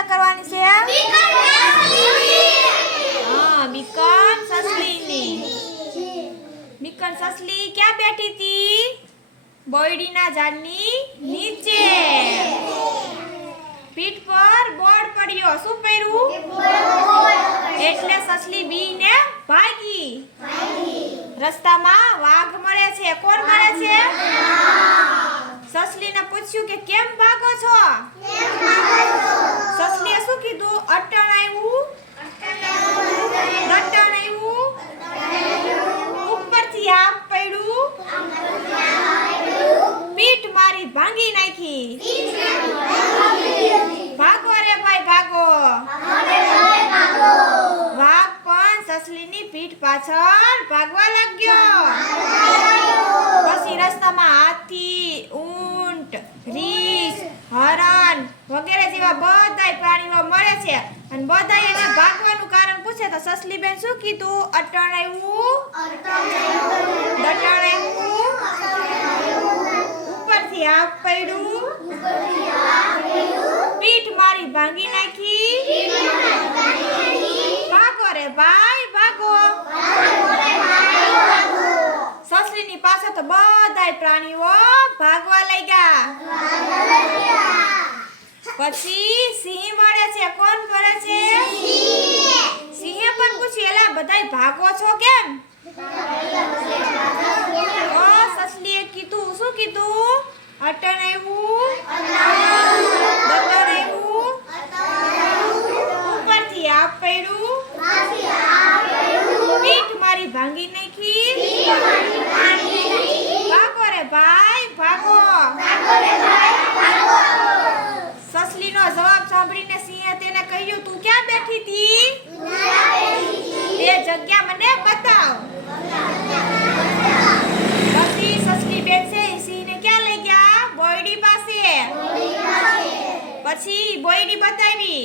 બનાવવાની છે? હા બીકન સસલીની. બીકન સસલી ક્યાં બેઠી હતી બોયડીના ઝાડની નીચે. પીઠ પર બોર્ડ પડ્યો. શું કર્યું એટલે સસલી બીને ભાગી. રસ્તામાં વાઘ મળે છે. કોણ મળે છે? સસલીને પૂછ્યું કે કેમ ભાગો છો સસલીએ શું કીધું અટણ આવ્યું રટણ આવ્યું ઉપરથી આમ પડ્યું મારી ભાંગી નાખી. ભાગો રે ભાઈ, ભાગો. વાઘ પણ સસલીની પીઠ પાછળ ભાગવા લાગ્યો. પછી રસ્તામાં હાથી, ઊંટ રીસ હરણ વગેરે જેવા બધાય પ્રાણીઓ મળે છે. અને બધા એને ભાગવાનું કારણ પૂછે તો સસલી બેન શું કીધું? અટણાયું. આવ્યું દટણ આવ્યું ઉપરથી આગ પડ્યું પીઠ મારી ભાંગી નાખી ભાગો રે ભાઈ ભાગો સસલીની પાસે તો બધા પ્રાણીઓ ભાગવા લાગ્યા. પછી સિંહ મળે છે. કોણ મળે છે? સિંહે પણ પૂછ્યું, એલા બધા ભાગો છો કેમ? સસલીએ કીધું, શું કીધું? અટણ આવ્યું દટણ આવ્યું ઉપરથી આપ પડ્યું પીઠ મારી ભાંગી નાખી ભાગો રે ભાઈ ભાગો સસલીનો જવાબ સાંભળીને સિંહે તેને કહ્યું તું ક્યાં બેઠી હતી એ જગ્યા મને બતાવ. પછી સસલી બેન છે સિંહને ક્યાં લઈ ગયા? બોયડી પાસે. પછી બોયડી બતાવી.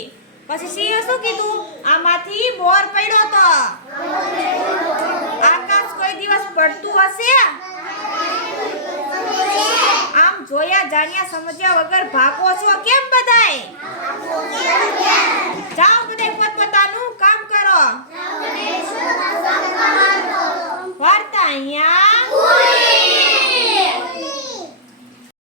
પછી સિંહે શું કીધું? આમાંથી મોર પડ્યો તો. આકાશ કોઈ દિવસ પડતું હશે? જોયા, જાણ્યા, સમજ્યા વગર ભાગો છો કેમ બધાય જાઓ બધે પોતપોતાનું કામ કરો. વાર્તા અહીંયા